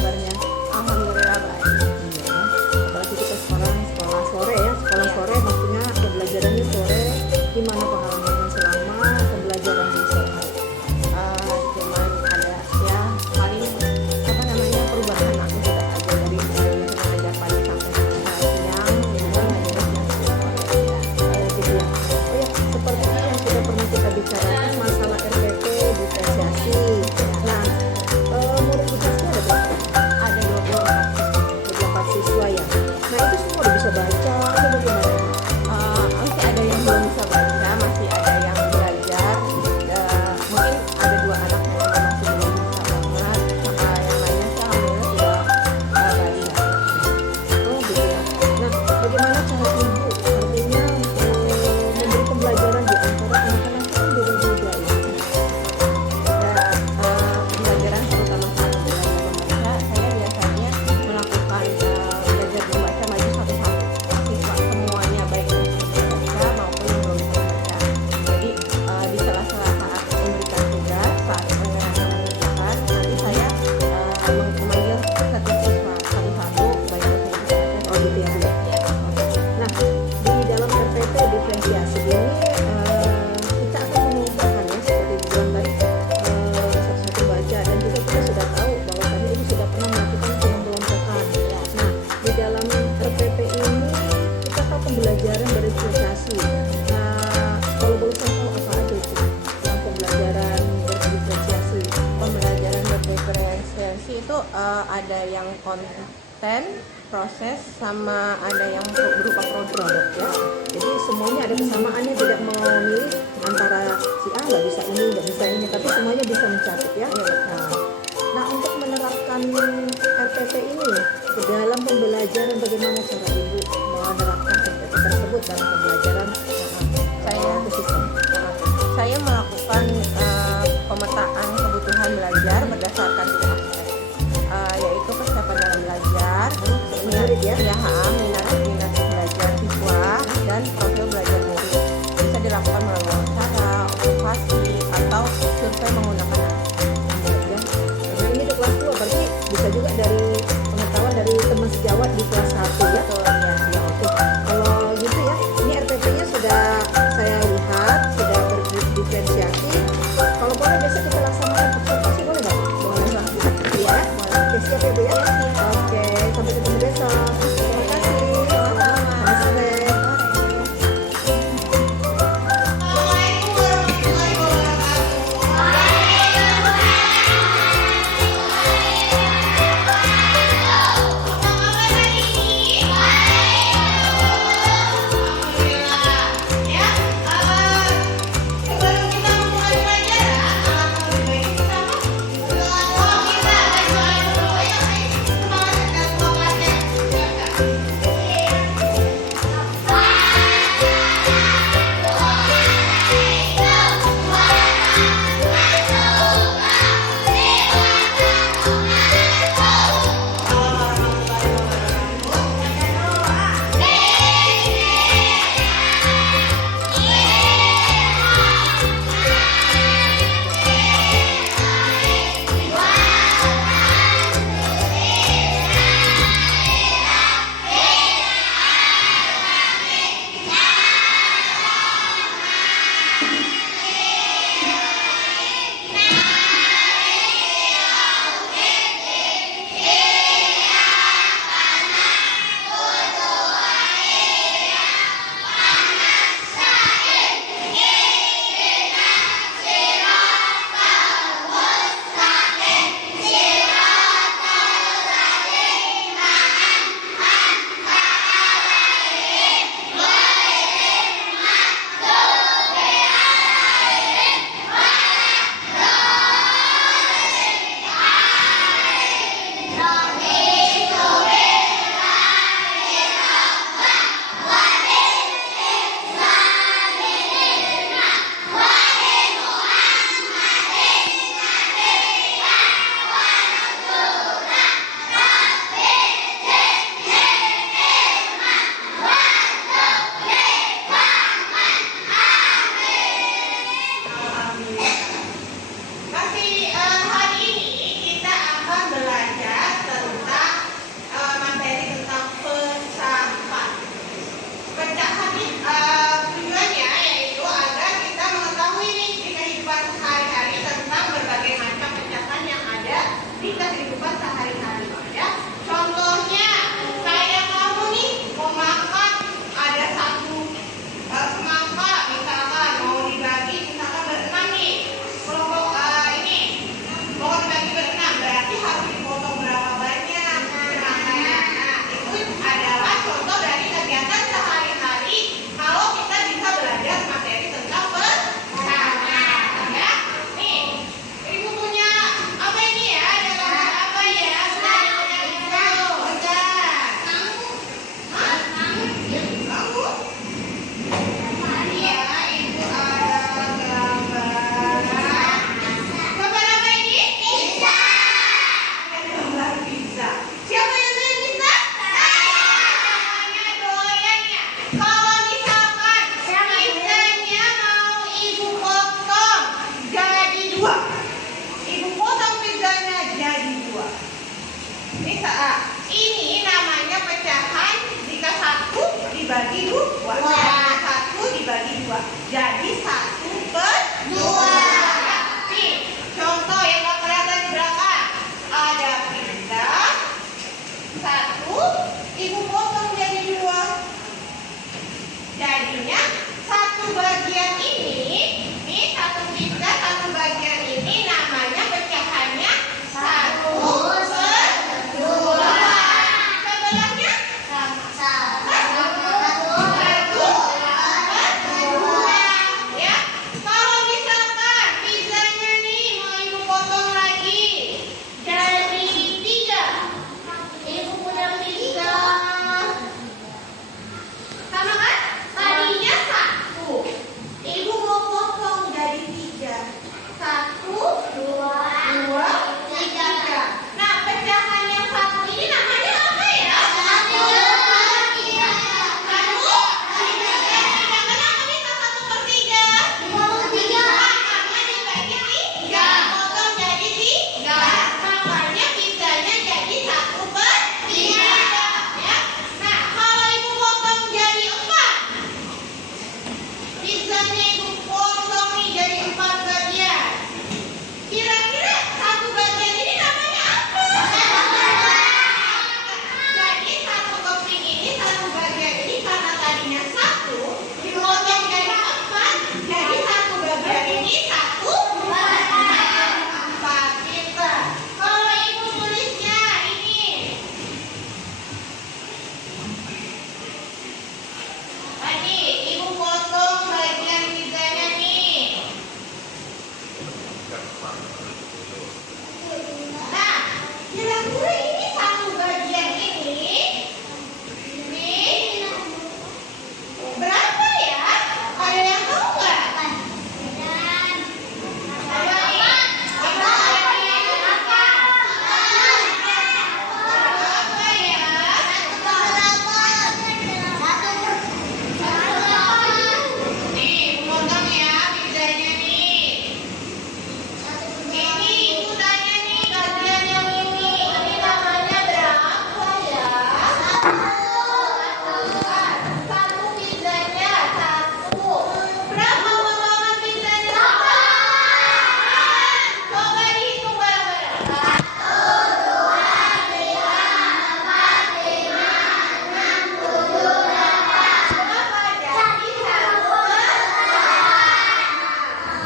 kabarnya? Alhamdulillah baik. Iya. Apalagi kita sekarang sekolah sore ya, sekolah sore maksudnya pembelajarannya sore. Gimana pengalamannya selama pembelajaran di sore hari? Cuman ada ya paling apa namanya perubahan aku juga aja dari mengajar pagi sampai siang gitu kan ngajarnya siang sore ya. Gitu ya. Oh ya, seperti yang sudah pernah kita bicarakan masalah RPP diferensiasi. Nah, murid di kelasnya ada berapa? Ada 24 siswa ya. Nah, itu semua udah bisa baca atau bagaimana? masih ada yang belum bisa baca, masih ada yang belajar. Mungkin ada 2 anak yang masih belum bisa banget, sama yang lainnya sih alhamdulillah sudah baca. Oh gitu ya. Nah, bagaimana cara ibu artinya memberi pembelajaran di antara anak-anak itu kan beda-beda ya. Pembelajaran terutama saat belajar membaca, saya biasanya melakukan belajar membaca maju satu-satu siswa semuanya, baik yang sudah baca maupun yang belum bisa baca. Jadi di sela-sela saat memberikan tugas, saat mereka mengerjakan, nanti saya memanggil setiap siswa satu-satu, baik yang sudah bisa baca. Oh gitu ya. Ya. Nah, di dalam RPP diferensiasi ini kita akan mengumpulkan ya seperti dibilang tadi satu-satu baca dan juga kita sudah tahu bahwa tadi ibu sudah pernah melakukan pengelompokan. Nah, di dalam RPP ini kita tahu pembelajaran berdiferensiasi. Nah, kalau boleh saya tahu apa aja itu yang pembelajaran berdiferensiasi? Pembelajaran berdiferensiasi itu ada yang konten, proses, sama ada yang berupa produk. Ya, jadi semuanya ada kesamaannya, tidak memilih antara si A nggak bisa ini nggak bisa ini, tapi semuanya bisa mencakup ya. Nah, untuk menerapkan RPP ini ke dalam pembelajaran, bagaimana cara ibu menerapkan RPP tersebut dalam pembelajaran Saya sistem? saya melakukan pemetaan kebutuhan belajar berdasarkan 3 aspek, yaitu kesiapan dalam belajar, Menarik ya. minat belajar siswa, dan profil belajar murid. Bisa dilakukan melalui wawancara, observasi, atau survei menggunakan Ya. Karena ini di kelas 2 berarti bisa juga dari pengetahuan dari teman sejawat di kelas 1 ya. betul ya. Ya, oke. Kalau gitu ya, ini RPP-nya sudah saya lihat sudah berdiferensiasi. Kalau boleh besok kita laksanakan observasi, boleh nggak? Boleh lah. Ya. Oke, siap ya Bu ya. Oke, sampai ketemu besok. Terima kasih. Namaste. Ini namanya pecahan jika 1 dibagi 2. Ya, 1 dibagi 2. Jadi 1/2. Nih, contoh yang gak kelihatan di belakang. Ada pizza 1, ibu potong jadi 2. Jadinya 1 bagian ini, nih 1 pizza 1 bagian ini namanya pecahannya 1/2. Sebelahnya ya. Kalau misalkan pizzanya nih mau ibu potong lagi jadi 3, ibu punya pizza sama kan? Tadinya 1, ibu mau potong jadi 3. 1, 2, 3. Nah, pecahan yang 1 ini namanya apa ya? 1/3. Kenapa bisa 1/3? Karena dibagi 3, potong jadi 3. Makanya pizzanya jadi 1/3. Ya. Nah, kalau ibu potong jadi 4, pizzanya ibu potong nih jadi 4 bagian. Kira-kira 1 bagian ini namanya apa? Jadi 1 keping ini 1 bagian ini karena tadinya 1 dipotong jadi 4, jadi 1 bagian ini 1/4 gitu. Kalau ibu tulisnya ini, tadi ibu potong bagian pizzanya nih. Nah, kira-kira ini 1 bagian ini berapa ya? Ada yang tahu nggak? Berapa ya? Nih, potong ya pizzanya nih. Ini ibu tanya nih bagian yang ini namanya berapa ya? 1 pizzanya 1. Berapa potongan pizzanya? Coba dihitung bareng-bareng. 1, 2, 3, 4, 5, 6, 7, 8. Berapa? Jadi 1/4.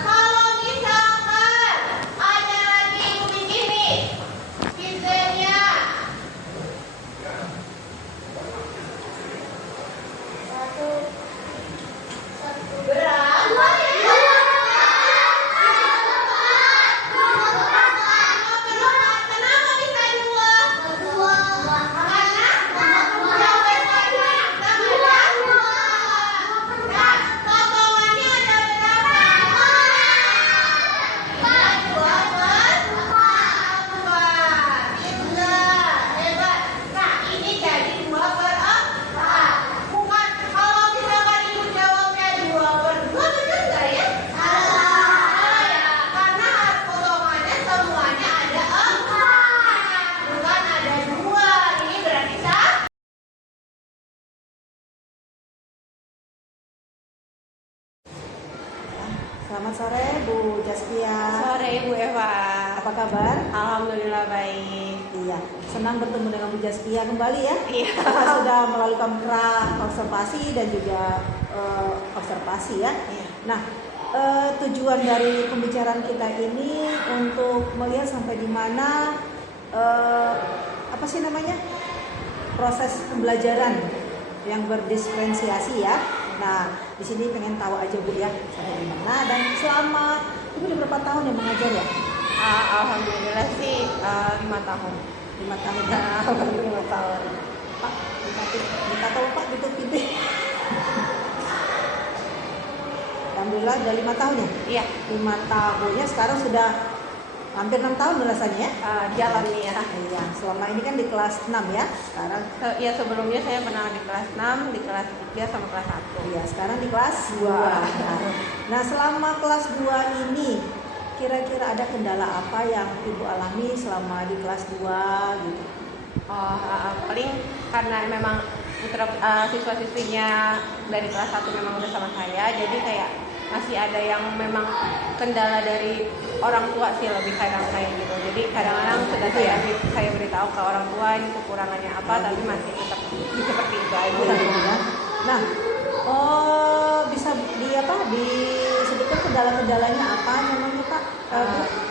Kalau misalkan ada lagi ibu bikin nih pizzanya berapa ya? Kenapa bisa 2? Karena yang besarnya tambah 2. Nah, potongannya ada berapa? 2/4. Pintar, hebat. Nah, ini jadi 2/4. Bukan, kalau misalkan ibu jawabnya 2/2, benar nggak ya? Salah ya, karena potongannya semuanya ada 4, bukan ada 2. Ini berarti salah. Selamat sore Bu Jaskia. Sore Bu Eva. Apa kabar? Alhamdulillah baik. Iya, senang bertemu dengan Bu Jaskia kembali ya. Iya. Kita sudah melakukan observasi dan juga observasi ya. Iya. Nah, tujuan dari pembicaraan kita ini untuk melihat sampai di mana apa sih namanya, proses pembelajaran yang berdiferensiasi ya. Nah, di sini pengen tahu aja Bu ya sampai di mana, dan selama Ibu udah berapa tahun yang mengajar ya? Alhamdulillah sih 5 tahun. 5 tahun ya. 5 tahun. Pak, dikata Pak ditutupin deh. Alhamdulillah udah 5 tahun ya? Iya. 5 tahunnya sekarang sudah hampir 6 tahun rasanya ya? Jalan nih ya. Iya, selama ini kan di kelas 6 ya. Sekarang Ya sebelumnya saya pernah di kelas 6, di kelas 3 sama kelas 1. iya, sekarang di kelas 2. Nah, selama kelas 2 ini kira-kira ada kendala apa yang Ibu alami selama di kelas 2 gitu? Oh, paling karena memang siswa-siswinya dari kelas 1 memang udah sama saya, jadi kayak masih ada yang memang kendala dari orang tua sih, lebih kadang kayak gitu. Jadi kadang-kadang sudah saya beritahu ke orang tua ini kekurangannya apa, tapi masih tetap seperti itu aja. Ya. Nah, bisa disebutkan kendala-kendalanya apa namanya Pak?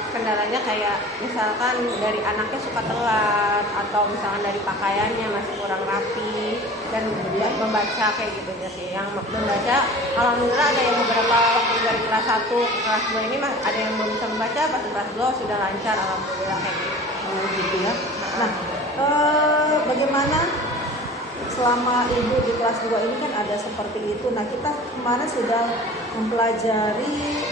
Kendalanya kayak misalkan dari anaknya suka telat, atau misalkan dari pakaiannya masih kurang rapi, dan kemudian membaca kayak gitu ya sih. Yang membaca, alhamdulillah ada yang beberapa waktu dari kelas 1 ke kelas 2 ini ada yang belum bisa membaca, pas kelas 2 sudah lancar, alhamdulillah kayak gitu. Oh gitu ya. Nah, bagaimana selama Ibu di kelas 2 ini kan ada seperti itu. Nah, kita kemarin sudah mempelajari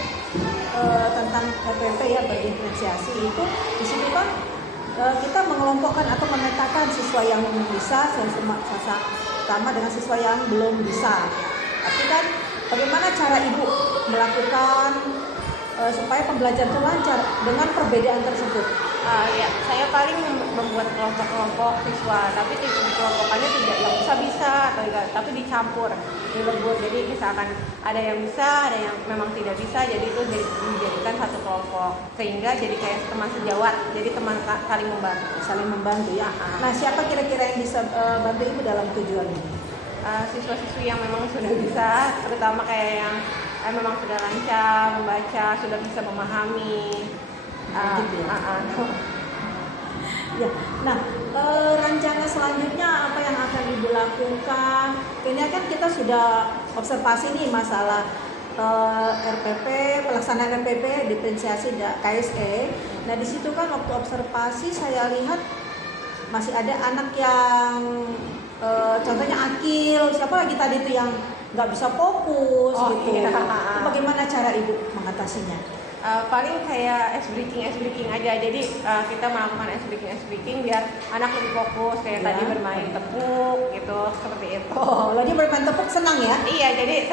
tentang RPP ya, berdiferensiasi itu. Di situ kan kita mengelompokkan atau memetakan siswa yang bisa sama dengan siswa yang belum bisa. Tapi kan bagaimana cara Ibu melakukan supaya pembelajaran itu lancar dengan perbedaan tersebut? Ya, saya paling membuat kelompok-kelompok siswa, tapi kelompokannya tidak yang bisa atau enggak, tapi dicampur, dilebur. Jadi misalkan ada yang bisa, ada yang memang tidak bisa, jadi itu dijadikan satu kelompok, sehingga jadi kayak teman sejawat, jadi teman saling membantu ya. Nah, siapa kira-kira yang bisa bantu Ibu dalam tujuan ini? Siswa-siswi yang memang sudah bisa, terutama kayak yang memang sudah lancar membaca, sudah bisa memahami. Ya. Nah, rencana selanjutnya apa yang akan Ibu lakukan? Kayaknya kan kita sudah observasi nih masalah RPP, pelaksanaan RPP, diferensiasi KSE. Nah, di situ kan waktu observasi saya lihat masih ada anak yang contohnya akil, siapa lagi tadi tuh yang nggak bisa fokus gitu. Iya. Bagaimana cara Ibu mengatasinya? Paling kayak ice breaking aja. Jadi kita melakukan ice breaking biar anak lebih fokus, kayak tadi bermain tepuk gitu, seperti itu. Oh, lagi bermain tepuk senang ya? Iya, jadi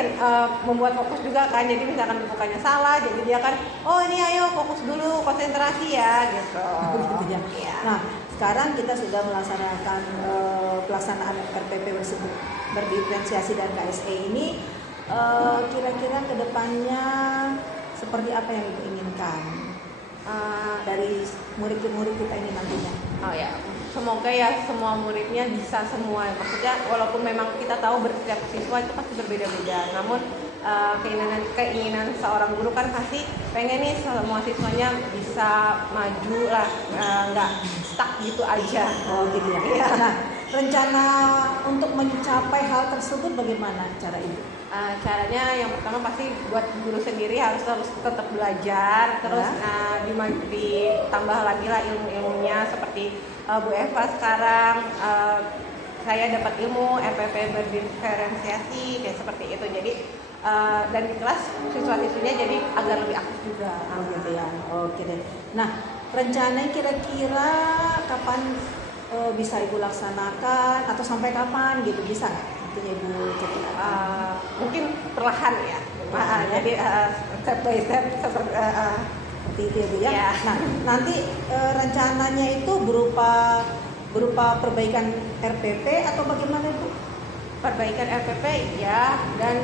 membuat fokus juga kan. Jadi misalkan tepukannya salah, jadi dia kan, oh ini ayo fokus dulu, konsentrasi ya gitu. Gitu ya. Iya. Nah, sekarang kita sudah melaksanakan pelaksanaan RPP berdiferensiasi dan KSE ini. Kira-kira kedepannya seperti apa yang Ibu inginkan dari murid-murid kita ini nantinya? Oh ya, semoga ya semua muridnya bisa semua. Maksudnya walaupun memang kita tahu setiap siswa itu pasti berbeda-beda, namun keinginan seorang guru kan pasti pengen nih semua siswanya bisa maju lah, nggak stuck gitu aja. Oh gitu ya. Iya. Nah, rencana untuk mencapai hal tersebut bagaimana cara Ibu? Caranya yang pertama pasti buat guru sendiri harus tetap belajar, terus ditambah lagi lah ilmu-ilmunya seperti Bu Eva sekarang. Saya dapat ilmu RPP berdiferensiasi kayak seperti itu. Jadi dan di kelas siswa-siswinya jadi agar lebih aktif juga. Gitu ya. Oke deh. Nah, rencananya kira-kira kapan bisa Ibu laksanakan atau sampai kapan gitu, bisa nggak? Tentunya Ibu ceritakan. Mungkin perlahan ya. Jadi step by step seperti itu ya Bu ya. Ya. Nah, nanti rencananya itu berupa perbaikan RPP atau bagaimana Bu? Perbaikan RPP ya, dan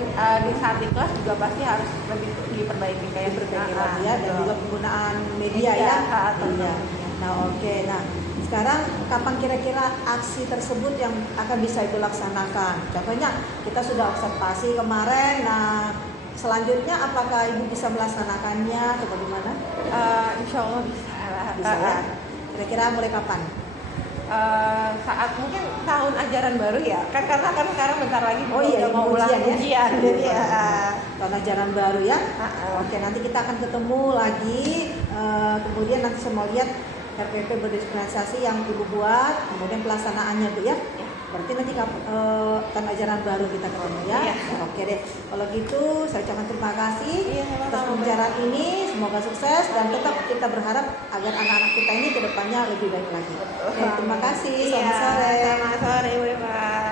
di saat di kelas juga pasti harus lebih diperbaiki kayak berbagai lagi ya, dan juga penggunaan media ya. Iya. Nah, oke. Nah, sekarang kapan kira-kira aksi tersebut yang akan bisa Ibu laksanakan? Contohnya kita sudah observasi kemarin. Nah, selanjutnya apakah Ibu bisa melaksanakannya atau bagaimana? Insya Allah bisa. Bisa ya? Kira-kira mulai kapan? Saat mungkin tahun ajaran baru ya, kan karena kan sekarang bentar lagi udah mau ulang ujian, jadi tahun ajaran baru ya. Oke, nanti kita akan ketemu lagi. Kemudian nanti saya mau lihat RPP berdiferensiasi yang Ibu buat, kemudian pelaksanaannya Bu ya. Berarti nanti tahun ajaran baru kita ketemu ya. Oke deh. Kalau gitu saya ucapkan terima kasih atas pembicaraan ini. Semoga sukses dan tetap kita berharap agar anak-anak kita ini kedepannya lebih baik lagi. Terima kasih. Selamat sore. Selamat sore, Bu Eva.